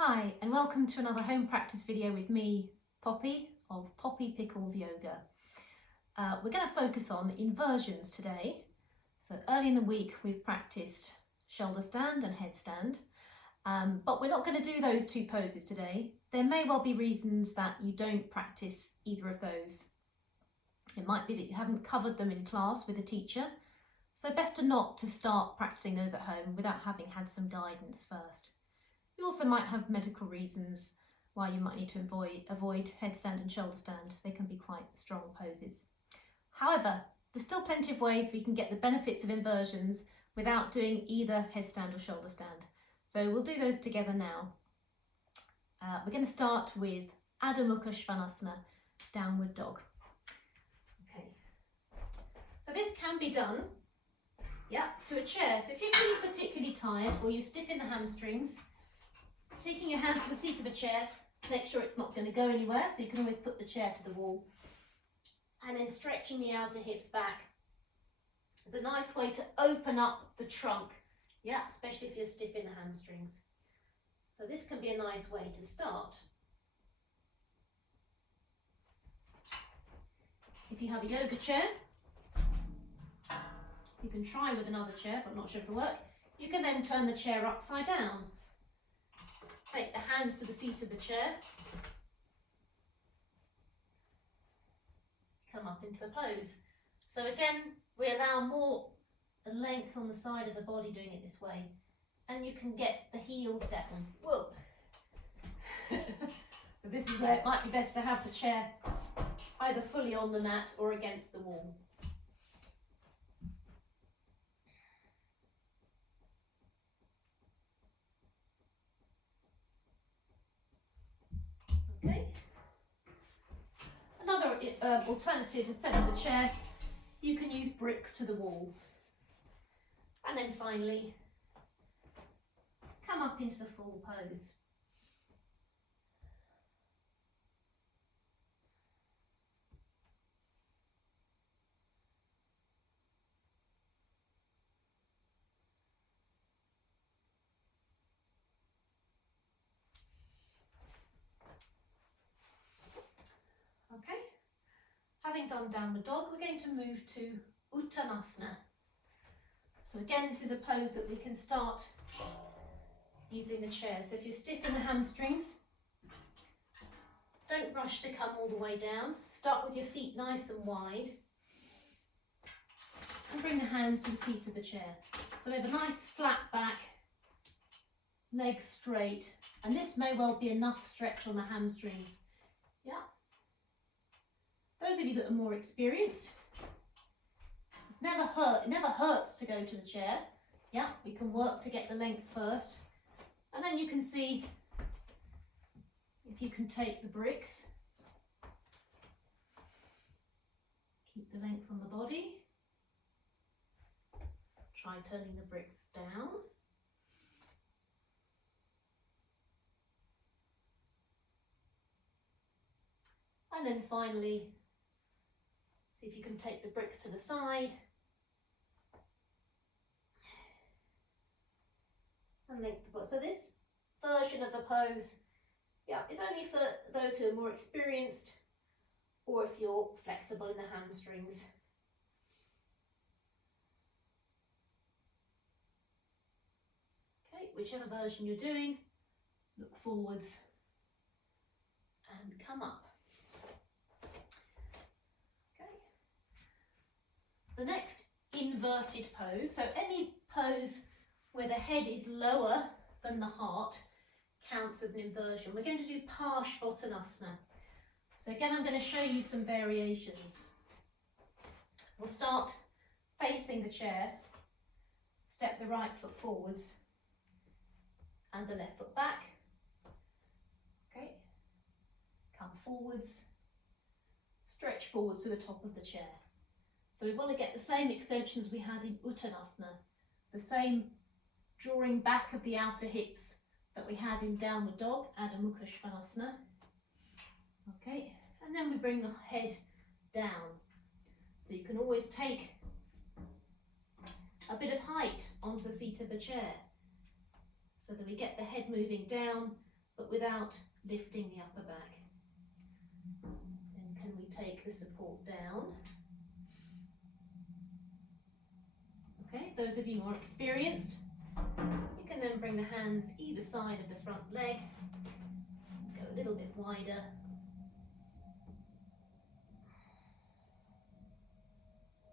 Hi, and welcome to another home practice video with me, Poppy, of Poppy Pickles Yoga. We're going to focus on inversions today. So early in the week we've practiced shoulder stand and headstand, but we're not going to do those two poses today. There may well be reasons that you don't practice either of those. It might be that you haven't covered them in class with a teacher, so best to start practicing those at home without having had some guidance first. You also might have medical reasons why you might need to avoid headstand and shoulder stand. They can be quite strong poses. However, there's still plenty of ways we can get the benefits of inversions without doing either headstand or shoulder stand. So we'll do those together now. We're going to start with Adho Mukha Svanasana, downward dog. Okay. So this can be done, to a chair. So if you're feeling particularly tired or you stiffen the hamstrings, taking your hands to the seat of a chair, make sure it's not going to go anywhere, so you can always put the chair to the wall. And then stretching the outer hips back. It's a nice way to open up the trunk, especially if you're stiff in the hamstrings. So this can be a nice way to start. If you have a yoga chair, you can try with another chair, but I'm not sure if it'll work. You can then turn the chair upside down. Take the hands to the seat of the chair. Come up into the pose. So again, we allow more length on the side of the body doing it this way. And you can get the heels down. Whoa. So this is where it might be better to have the chair either fully on the mat or against the wall. Okay. Another alternative, instead of the chair, you can use bricks to the wall. And then finally, come up into the full pose. Okay, having done downward dog, we're going to move to Uttanasana. So again, this is a pose that we can start using the chair. So if you're stiff in the hamstrings, don't rush to come all the way down. Start with your feet nice and wide and bring the hands to the seat of the chair. So we have a nice flat back, legs straight, and this may well be enough stretch on the hamstrings. Those of you that are more experienced, it never hurts to go to the chair. We can work to get the length first, and then you can see if you can take the bricks. Keep the length on the body. Try turning the bricks down. And then finally, see if you can take the bricks to the side and length the body. So this version of the pose, is only for those who are more experienced or if you're flexible in the hamstrings. Okay, whichever version you're doing, look forwards and come up. The next inverted pose, so any pose where the head is lower than the heart counts as an inversion. We're going to do Parshvottanasana. So again, I'm going to show you some variations. We'll start facing the chair, step the right foot forwards and the left foot back. Okay, come forwards, stretch forwards to the top of the chair. So we want to get the same extensions we had in Uttanasana, the same drawing back of the outer hips that we had in downward dog, Adho Mukha Svanasana. Okay, and then we bring the head down. So you can always take a bit of height onto the seat of the chair so that we get the head moving down, but without lifting the upper back. Then can we take the support down? Okay, those of you more experienced, you can then bring the hands either side of the front leg, go a little bit wider,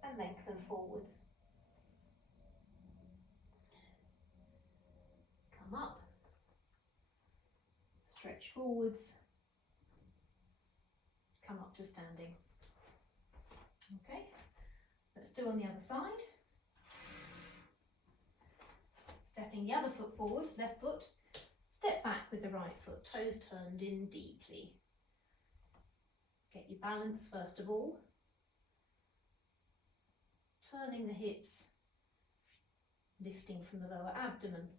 and lengthen forwards. Come up, stretch forwards, come up to standing. Okay, let's do on the other side. Stepping the other foot forwards, left foot, step back with the right foot, toes turned in deeply. Get your balance first of all. Turning the hips, lifting from the lower abdomen.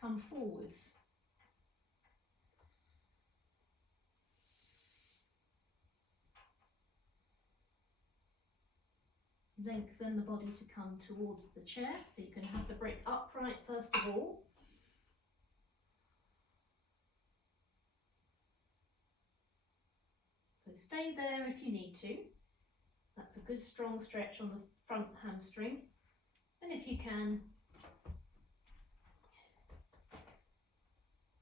Come forwards. Lengthen the body to come towards the chair, so you can have the brick upright first of all. So stay there if you need to. That's a good strong stretch on the front hamstring. And if you can,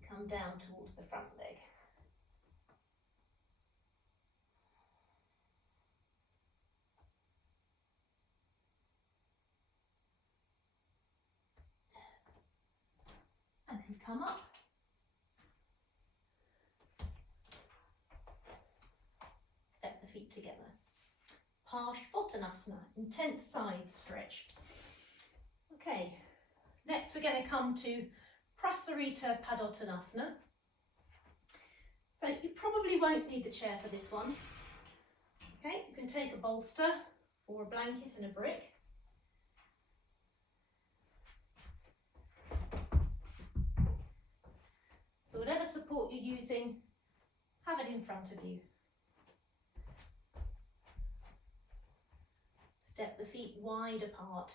come down towards the front leg. And then come up. Step the feet together. Parsvottanasana, intense side stretch. Okay, next we're going to come to Prasarita Padottanasana. So you probably won't need the chair for this one. Okay, you can take a bolster or a blanket and a brick. So whatever support you're using, have it in front of you. Step the feet wide apart.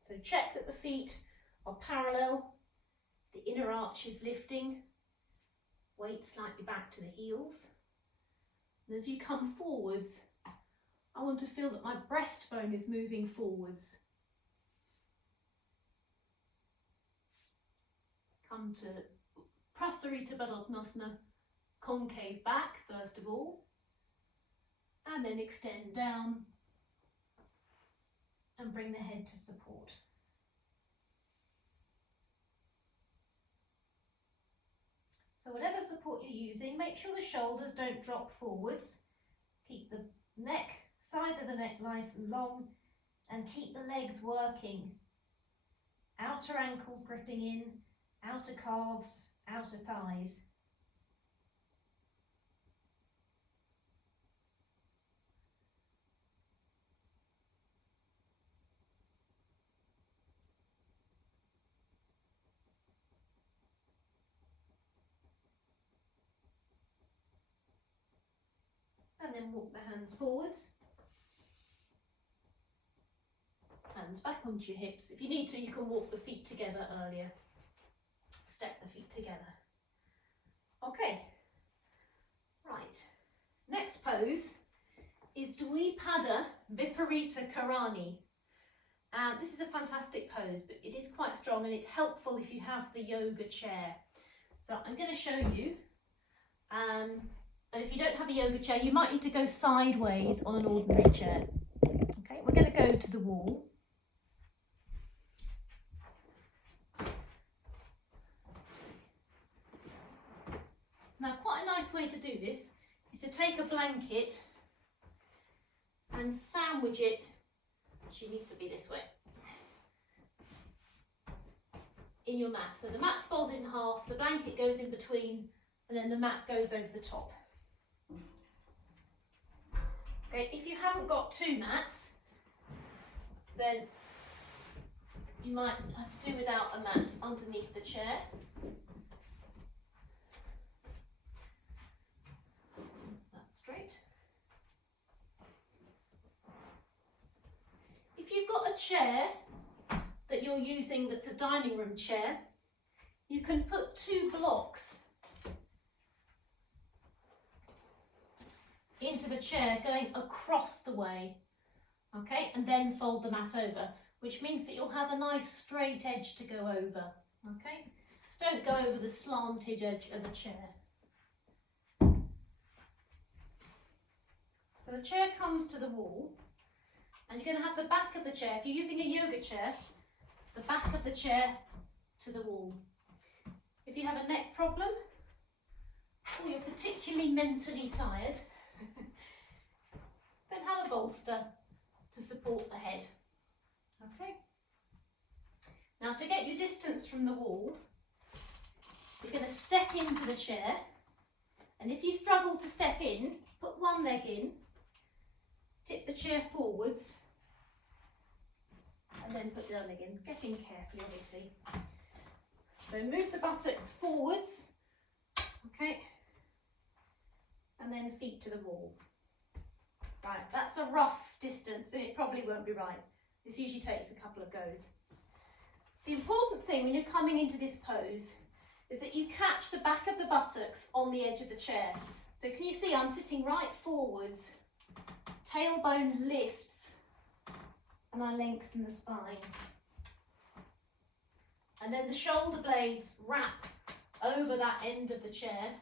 So check that the feet are parallel, the inner arch is lifting, weight slightly back to the heels. And as you come forwards, I want to feel that my breastbone is moving forwards. Come to Prasarita Padottanasana, concave back first of all, and then extend down and bring the head to support. So whatever support you're using, make sure the shoulders don't drop forwards. Keep the neck, sides of the neck nice and long, and keep the legs working. Outer ankles gripping in, outer calves, outer thighs. And then walk the hands forwards. Hands back onto your hips. If you need to, you can walk the feet together earlier. Step the feet together. Okay, right. Next pose is Dvipada Viparita Karani. And this is a fantastic pose, but it is quite strong and it's helpful if you have the yoga chair. So I'm going to show you. But if you don't have a yoga chair, you might need to go sideways on an ordinary chair. Okay, we're going to go to the wall. Now, quite a nice way to do this is to take a blanket and sandwich it. She needs to be this way. In your mat. So the mat's folded in half, the blanket goes in between, and then the mat goes over the top. Okay, if you haven't got two mats, then you might have to do without a mat underneath the chair. That's straight. If you've got a chair that you're using that's a dining room chair, you can put 2 blocks into the chair going across the way, okay, and then fold the mat over, which means that you'll have a nice straight edge to go over, okay? Don't go over the slanted edge of a chair. So the chair comes to the wall, and you're going to have the back of the chair, if you're using a yoga chair, the back of the chair to the wall. If you have a neck problem, or you're particularly mentally tired, then have a bolster to support the head. Okay. Now, to get your distance from the wall, you're going to step into the chair, and if you struggle to step in, put one leg in, tip the chair forwards, and then put the other leg in, getting carefully obviously. So move the buttocks forwards, okay, and then feet to the wall. Right, that's a rough distance and it probably won't be right. This usually takes a couple of goes. The important thing when you're coming into this pose is that you catch the back of the buttocks on the edge of the chair. So can you see I'm sitting right forwards, tailbone lifts, and I lengthen the spine. And then the shoulder blades wrap over that end of the chair,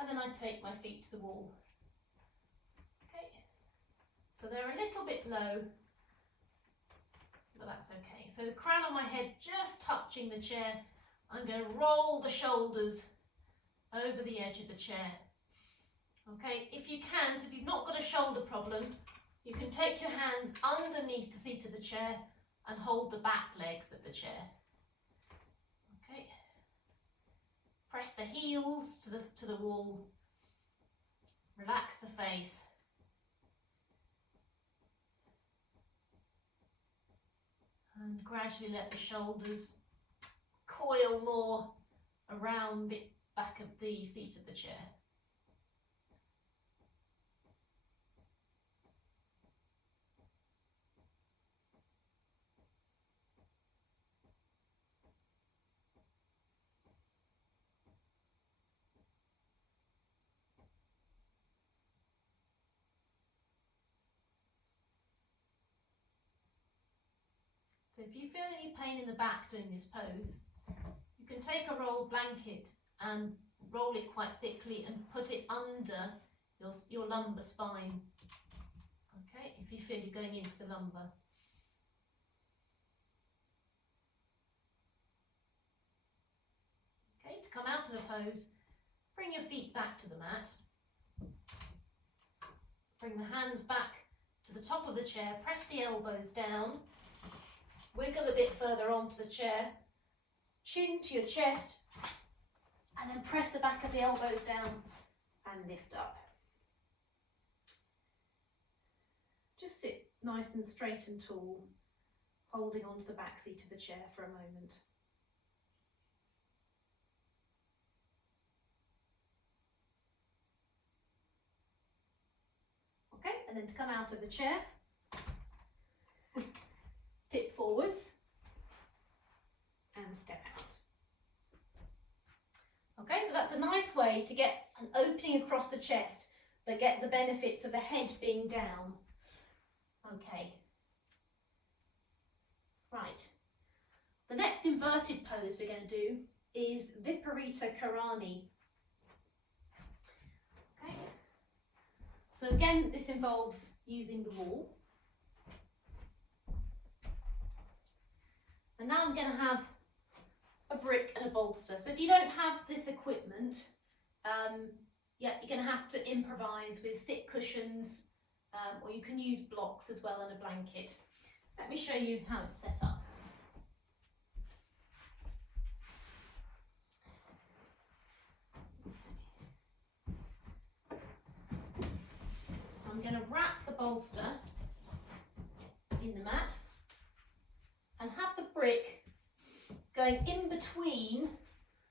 and then I take my feet to the wall. Okay, so they're a little bit low, but that's okay. So the crown of my head just touching the chair. I'm going to roll the shoulders over the edge of the chair. Okay, if you can, so if you've not got a shoulder problem, you can take your hands underneath the seat of the chair and hold the back legs of the chair. Okay, press the heels to the wall, relax the face. And gradually let the shoulders coil more around the back of the seat of the chair. So if you feel any pain in the back doing this pose, you can take a rolled blanket and roll it quite thickly and put it under your lumbar spine. Okay, if you feel you're going into the lumbar. Okay, to come out of the pose, bring your feet back to the mat. Bring the hands back to the top of the chair, press the elbows down. Wiggle a bit further onto the chair, chin to your chest, and then press the back of the elbows down and lift up. Just sit nice and straight and tall, holding onto the back seat of the chair for a moment. Okay, and then to come out of the chair, tip forwards and step out. Okay, so that's a nice way to get an opening across the chest, but get the benefits of the head being down. Okay. Right. The next inverted pose we're going to do is Viparita Karani. Okay. So again, this involves using the wall. And now I'm going to have a brick and a bolster. So if you don't have this equipment, yeah, you're going to have to improvise with thick cushions, or you can use blocks as well and a blanket. Let me show you how it's set up. So I'm going to wrap the bolster in the mat and have the brick going in between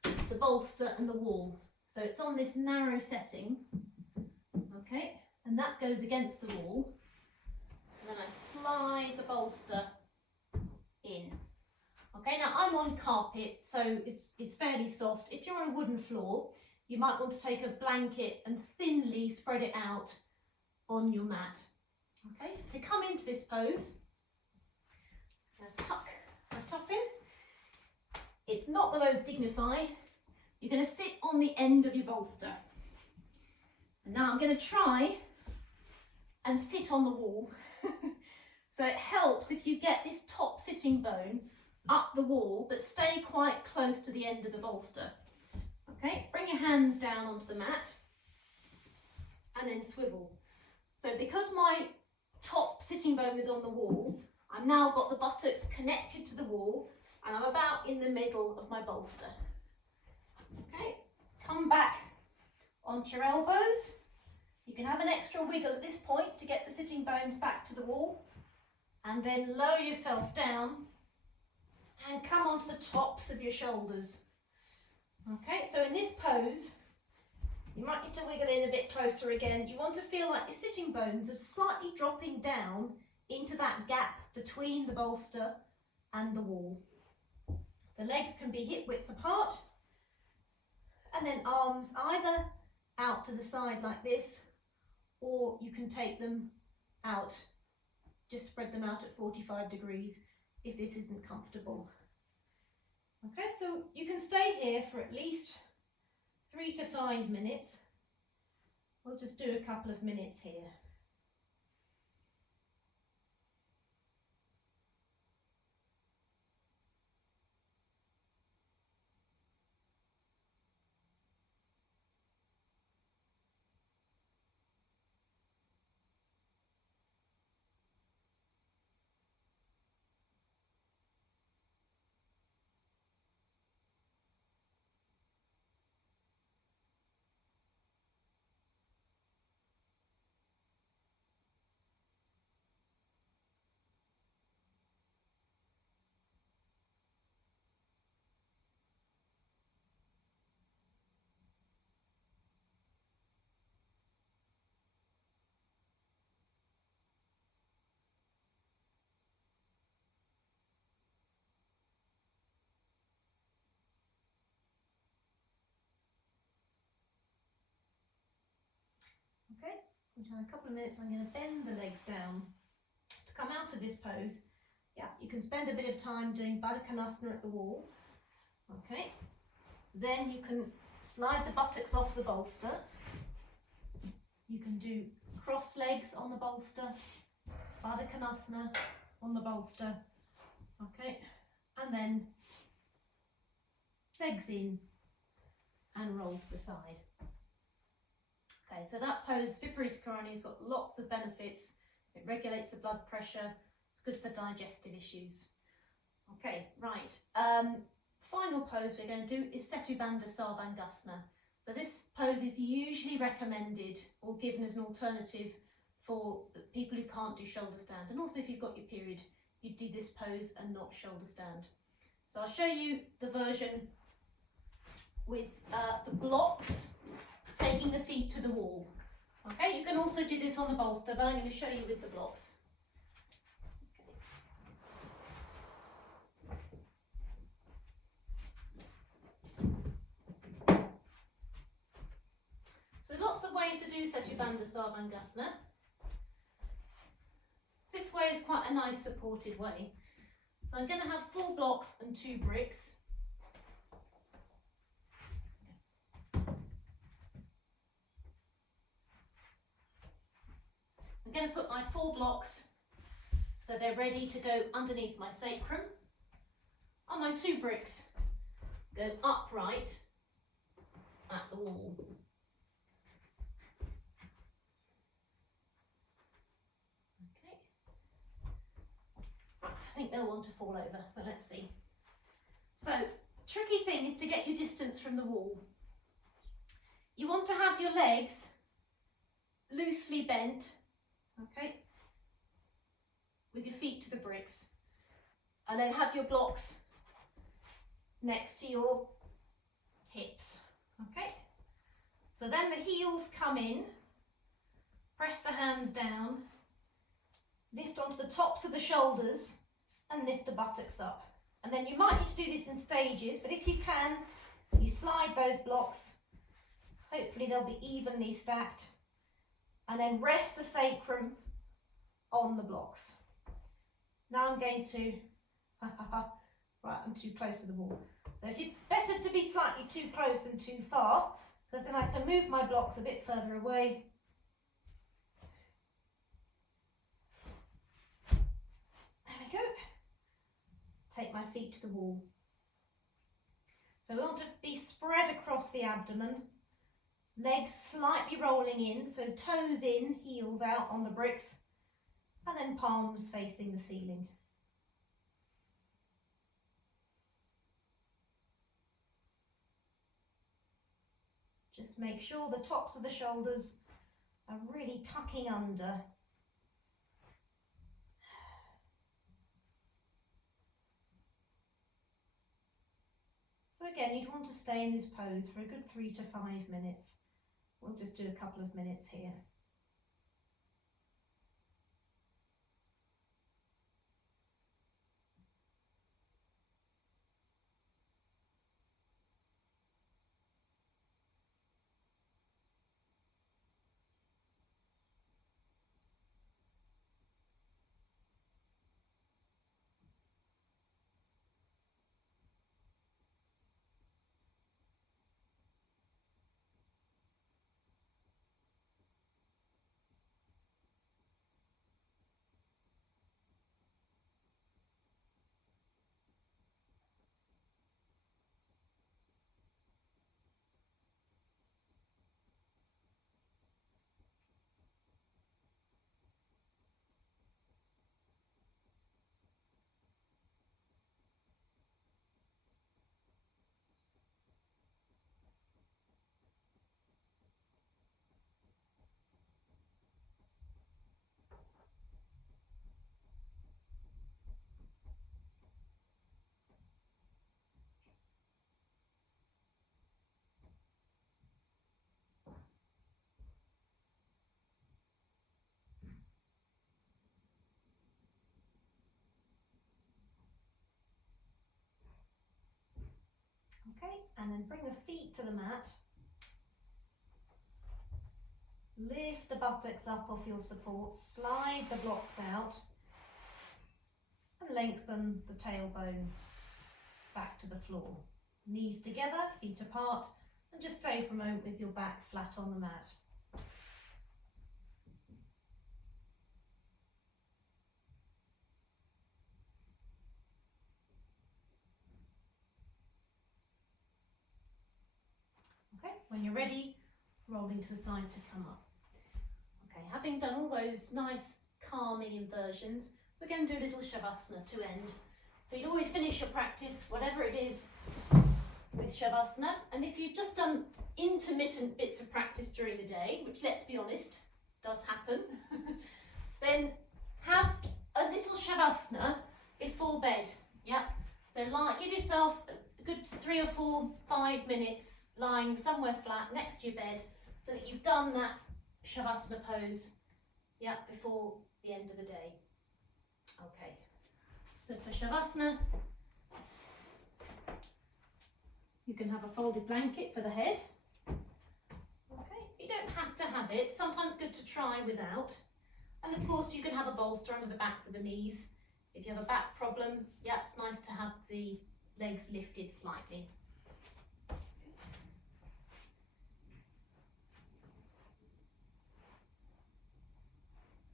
the bolster and the wall. So it's on this narrow setting, okay, and that goes against the wall. And then I slide the bolster in. Okay, now I'm on carpet, so it's fairly soft. If you're on a wooden floor, you might want to take a blanket and thinly spread it out on your mat. Okay, to come into this pose, tuck my top in. It's not the most dignified. You're going to sit on the end of your bolster. And now I'm going to try and sit on the wall. So it helps if you get this top sitting bone up the wall, but stay quite close to the end of the bolster. Okay, bring your hands down onto the mat and then swivel. So because my top sitting bone is on the wall, I've now got the buttocks connected to the wall and I'm about in the middle of my bolster. Okay, come back onto your elbows. You can have an extra wiggle at this point to get the sitting bones back to the wall, and then lower yourself down and come onto the tops of your shoulders. Okay, so in this pose, you might need to wiggle in a bit closer again. You want to feel like your sitting bones are slightly dropping down into that gap between the bolster and the wall. The legs can be hip width apart, and then arms either out to the side like this, or you can take them out, just spread them out at 45 degrees if this isn't comfortable. Okay, so you can stay here for at least 3 to 5 minutes. We'll just do a couple of minutes here. Okay, we've done a couple of minutes. I'm going to bend the legs down to come out of this pose. Yeah, you can spend a bit of time doing Baddha Konasana at the wall. Okay, then you can slide the buttocks off the bolster. You can do cross legs on the bolster, Baddha Konasana on the bolster. Okay, and then legs in and roll to the side. Okay, so that pose, Viparita Karani, has got lots of benefits. It regulates the blood pressure. It's good for digestive issues. Okay, right. Final pose we're going to do is Setu Bandha Sarvangasana. So this pose is usually recommended or given as an alternative for people who can't do shoulder stand. And also if you've got your period, you do this pose and not shoulder stand. So I'll show you the version with the blocks, taking the feet to the wall. Okay, you can also do this on the bolster, but I'm going to show you with the blocks. Okay. So lots of ways to do Setu Bandha Sarvangasana. This way is quite a nice supported way. So I'm going to have 4 blocks and 2 bricks. I'm going to put my 4 blocks so they're ready to go underneath my sacrum. And my 2 bricks go upright at the wall. Okay. I think they'll want to fall over, but let's see. So, tricky thing is to get your distance from the wall. You want to have your legs loosely bent, okay, with your feet to the bricks, and then have your blocks next to your hips, okay? So then the heels come in, press the hands down, lift onto the tops of the shoulders and lift the buttocks up. And then you might need to do this in stages, but if you can, you slide those blocks. Hopefully they'll be evenly stacked. And then rest the sacrum on the blocks. Now I'm going to, right, I'm too close to the wall. So if you're better to be slightly too close than too far, because then I can move my blocks a bit further away. There we go. Take my feet to the wall. So we want to be spread across the abdomen, legs slightly rolling in, so toes in, heels out on the bricks, and then palms facing the ceiling. Just make sure the tops of the shoulders are really tucking under. So again, you'd want to stay in this pose for a good 3 to 5 minutes. We'll just do a couple of minutes here. Okay, and then bring the feet to the mat. Lift the buttocks up off your supports, slide the blocks out, and lengthen the tailbone back to the floor. Knees together, feet apart, and just stay for a moment with your back flat on the mat. Okay, when you're ready, rolling to the side to come up. Okay, having done all those nice calming inversions, we're going to do a little shavasana to end. So you'd always finish your practice, whatever it is, with shavasana. And if you've just done intermittent bits of practice during the day, which, let's be honest, does happen, then have a little shavasana before bed. Yeah. So give yourself a good 3 or 4, 5 minutes lying somewhere flat next to your bed, so that you've done that shavasana pose, yeah, before the end of the day. Okay. So for shavasana, you can have a folded blanket for the head. Okay, you don't have to have it. Sometimes good to try without. And of course, you can have a bolster under the backs of the knees. If you have a back problem, yeah, it's nice to have the legs lifted slightly.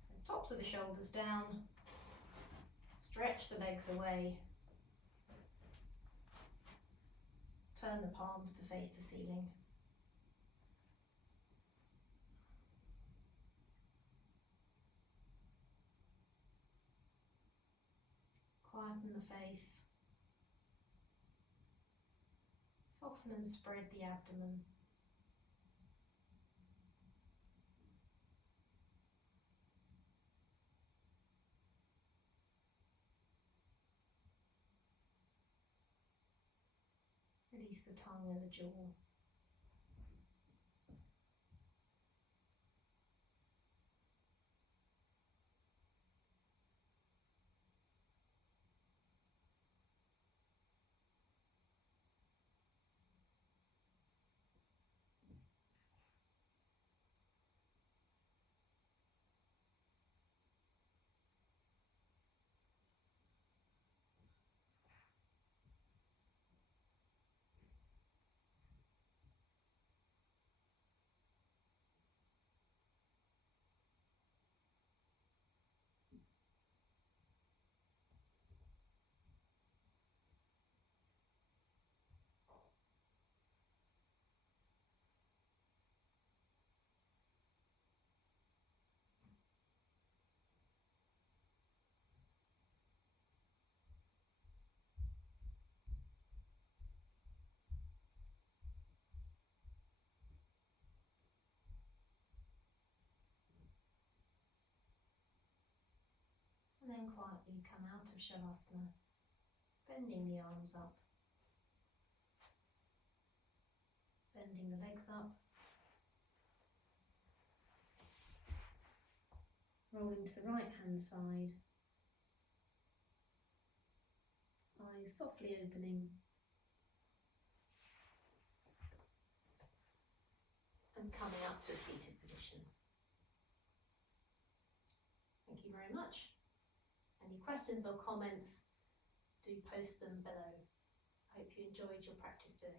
So tops of the shoulders down, stretch the legs away, turn the palms to face the ceiling. Quieten the face. Soften and spread the abdomen. Release the tongue and the jaw. quietly come out of Shavasana, bending the arms up, bending the legs up, rolling to the right hand side, eyes softly opening, and coming up to a seated position. Thank you very much. Any questions or comments, do post them below. I hope you enjoyed your practice today.